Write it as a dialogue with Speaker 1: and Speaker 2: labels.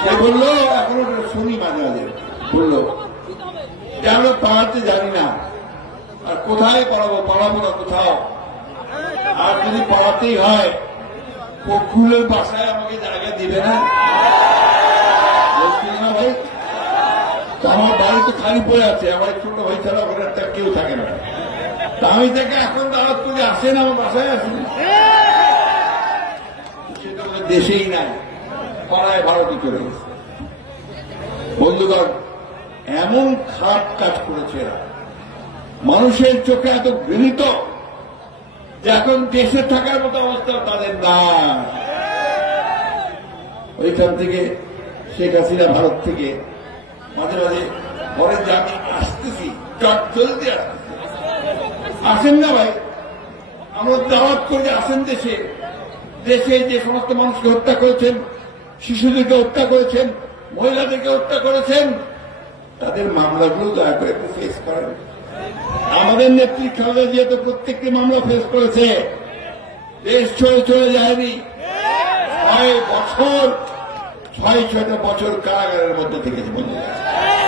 Speaker 1: সে বলল, এখন শুনি মাঝে বলল আমরা পাড়াতে জানি আর কোথায় পড়াবো পড়াবো না কোথাও? আর যদি পড়াতেই হয় পক্ষুলের বাসায় আমাকে জায়গা দিবে না বলছি না ভাই আমার বাড়ি তো খালি পড়ে আছে, আমার ছোট ভাই ছাড়া ওখানে একটা কেউ থাকে না। তা আমি দেখে এখন দাঁড়াত করে আসেন আমার বাসায়, আসেন। সেটা দেশেই নাই, পাড়ায় ভারতে চলে গেছে। বন্ধুগণ, এমন খারাপ কাজ করেছে এরা। মানুষের চোখে এত ঘৃণিত যে এখন দেশে থাকার মতো অবস্থা তাদের না ওইখান থেকে শেখ হাসিনা ভারত থেকে মাঝে মাঝে বলেন যে আমি আসতেছি চট জলদি আসতেছি। আসেন না ভাই। আমরা দাওয়াত করে আসেন দেশে। দেশে যে সমস্ত মানুষকে হত্যা করেছেন, শিশুদেরকে হত্যা করেছেন, মহিলাদেরকে হত্যা করেছেন, তাদের মামলাগুলো দয়া করে একটু ফেস করেন। আমাদের নেত্রী খালেদা জিয়া তো প্রত্যেকটি মামলা ফেস করেছে। দেশ ছেড়ে চলে যায়নি। ছয় বছর ছয় ছয়টা বছর কারাগারের মধ্যে থেকেছে বন্ধুরা